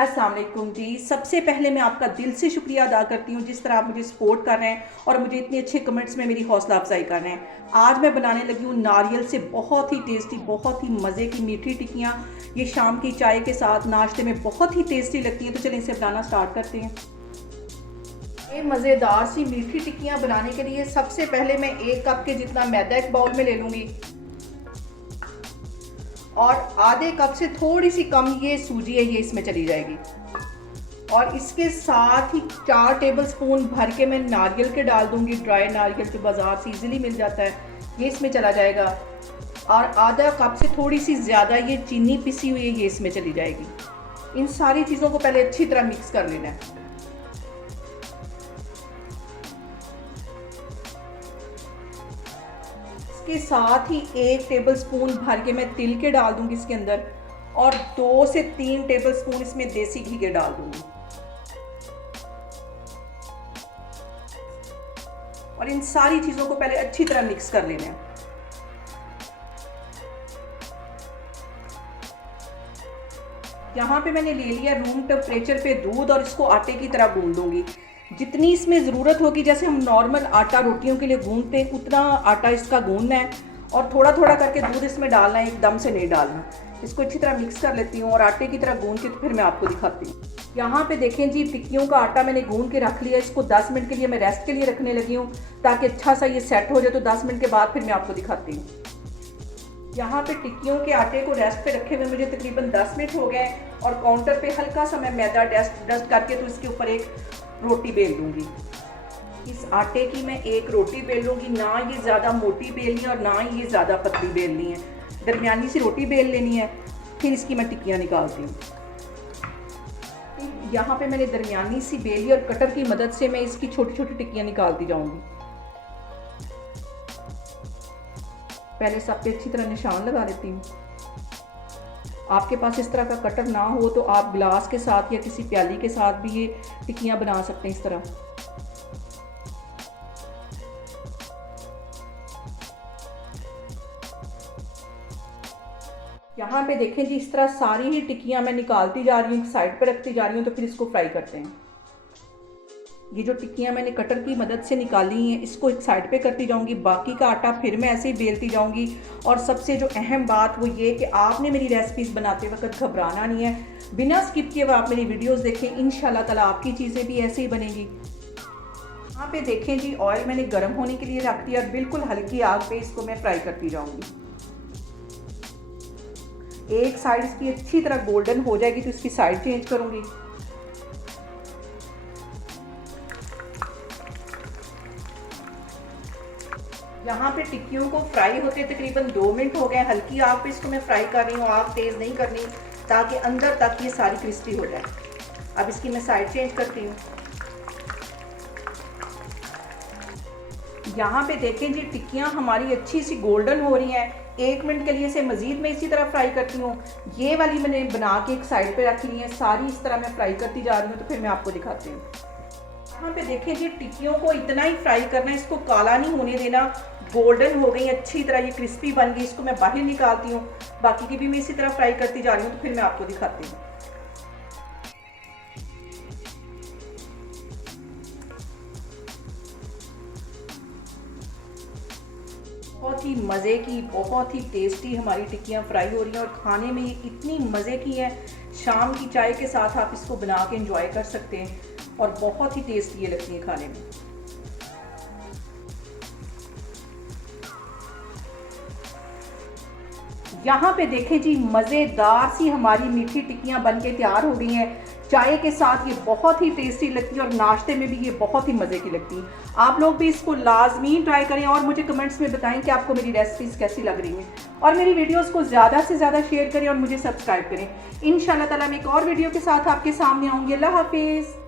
अस्सलाम वालेकुम जी। सबसे पहले मैं आपका दिल से शुक्रिया अदा करती हूँ जिस तरह आप मुझे सपोर्ट कर रहे हैं और मुझे इतने अच्छे कमेंट्स में मेरी हौसला अफजाई कर रहे हैं। आज मैं बनाने लगी हूँ नारियल से बहुत ही टेस्टी, बहुत ही मज़े की मीठी टिक्कियाँ। ये शाम की चाय के साथ नाश्ते में बहुत ही टेस्टी लगती हैं। तो चलिए इसे बनाना स्टार्ट करते हैं। ये मज़ेदार सी मीठी टिक्कियाँ बनाने के लिए सबसे पहले मैं 1 कप के जितना मैदा एक बाउल में ले लूँगी और आधे कप से थोड़ी सी कम ये सूजी है, ये इसमें चली जाएगी। और इसके साथ ही 4 टेबलस्पून भर के मैं नारियल के डाल दूंगी। ड्राई नारियल जो बाज़ार से इजीली मिल जाता है, ये इसमें चला जाएगा। और आधा कप से थोड़ी सी ज़्यादा ये चीनी पिसी हुई है, ये इसमें चली जाएगी। इन सारी चीज़ों को पहले अच्छी तरह मिक्स कर लेना है। के साथ ही 1 टेबलस्पून भर के मैं तिल के डाल दूंगी इसके अंदर और 2 से 3 टेबलस्पून इसमें देसी घी के डाल दूंगी। और इन सारी चीजों को पहले अच्छी तरह मिक्स कर लेना है। यहाँ पे मैंने ले लिया रूम टेम्परेचर पे दूध और इसको आटे की तरह गूंद दूंगी। जितनी इसमें ज़रूरत होगी, जैसे हम नॉर्मल आटा रोटियों के लिए गूंदते हैं उतना आटा इसका गूंदना है और थोड़ा थोड़ा करके दूध इसमें डालना है, एकदम से नहीं डालना। इसको अच्छी तरह मिक्स कर लेती हूँ और आटे की तरह गूंद के तो फिर मैं आपको दिखाती हूँ। यहाँ पे देखें जी, टिक्कियों का आटा मैंने गूंद के रख लिया। इसको 10 मिनट के लिए मैं रेस्ट के लिए रखने लगी हूँ ताकि अच्छा सा ये सेट हो जाए। तो 10 मिनट के बाद फिर मैं आपको दिखाती हूँ। यहाँ पे टिक्कियों के आटे को रेस्ट पे रखे हुए मुझे तकरीबन 10 मिनट हो गए और काउंटर पे हल्का सा मैं मैदा डस्ट करके तो इसके ऊपर एक रोटी बेल दूंगी। इस आटे की मैं एक रोटी बेल लूंगी। ना ये ज़्यादा मोटी बेलनी है और ना ये ज़्यादा पतली बेलनी है, दरमियानी सी रोटी बेल लेनी है। फिर इसकी मैं टिक्कियाँ निकालती हूँ। यहाँ पे मैंने दरमियानी सी बेली और कटर की मदद से मैं इसकी छोटी छोटी टिक्कियाँ निकालती जाऊंगी। पहले सब पे अच्छी तरह निशान लगा लेती हूँ। आपके पास इस तरह का कटर ना हो तो आप गिलास के साथ या किसी प्याली के साथ भी ये टिक्कियाँ बना सकते हैं इस तरह। यहाँ पे देखें जी, इस तरह सारी ही टिक्कियाँ मैं निकालती जा रही हूँ, साइड पे रखती जा रही हूँ। तो फिर इसको फ्राई करते हैं। ये जो टिक्कियाँ मैंने कटर की मदद से निकाली हैं, इसको एक साइड पे करती जाऊंगी। बाकी का आटा फिर मैं ऐसे ही बेलती जाऊंगी। और सबसे जो अहम बात वो ये कि आपने मेरी रेसिपीज़ बनाते वक्त घबराना नहीं है। बिना स्किप किए हुए आप मेरी वीडियोस देखें, इंशाल्लाह ताला आपकी चीज़ें भी ऐसे ही बनेंगी। यहाँ पे देखें जी, ऑयल मैंने गर्म होने के लिए रख दिया और बिल्कुल हल्की आग पे इसको मैं फ्राई करती जाऊँगी। एक साइड इसकी अच्छी तरह गोल्डन हो जाएगी तो इसकी साइड चेंज करूँगी। यहाँ पे टिक्कियों को फ्राई होते तकरीबन 2 मिनट हो गए। हल्की आग पे इसको मैं फ्राई कर रही हूँ, आग तेज़ नहीं करनी ताकि अंदर तक ये सारी क्रिस्पी हो जाए। अब इसकी मैं साइड चेंज करती हूँ। यहाँ पे देखें जी, टिक्कियाँ हमारी अच्छी सी गोल्डन हो रही हैं। 1 मिनट के लिए इसे मज़ीद मैं इसी तरह फ्राई करती हूँ। ये वाली मैंने बना के एक साइड पे रख ली है, सारी इस तरह मैं फ्राई करती जा रही हूँ। तो फिर मैं आपको दिखाती हूँ। यहाँ पे देखें जी, टिक्कियों को इतना ही फ्राई करना है, इसको काला नहीं होने देना। गोल्डन हो गई अच्छी तरह, ये क्रिस्पी बन गई। इसको मैं बाहर निकालती हूँ। बाकी की भी मैं इसी तरह फ्राई करती जा रही हूँ। तो फिर मैं आपको दिखाती हूँ। बहुत ही मज़े की, बहुत ही टेस्टी हमारी टिक्कियाँ फ्राई हो रही हैं और खाने में ये इतनी मज़े की है। शाम की चाय के साथ आप इसको बना के एंजॉय कर सकते हैं और बहुत ही टेस्टी ये लगती है खाने में। यहाँ पे देखें जी, मज़ेदार सी हमारी मीठी टिक्कियाँ बनके तैयार हो गई हैं। चाय के साथ ये बहुत ही टेस्टी लगती है और नाश्ते में भी ये बहुत ही मज़े की लगती है। आप लोग भी इसको लाजमी ट्राई करें और मुझे कमेंट्स में बताएं कि आपको मेरी रेसिपीज़ कैसी लग रही हैं। और मेरी वीडियोस को ज़्यादा से ज़्यादा शेयर करें और मुझे सब्सक्राइब करें। इंशाल्लाह ताला मैं एक और वीडियो के साथ आपके सामने आऊँगी। अल्लाह हाफिज़।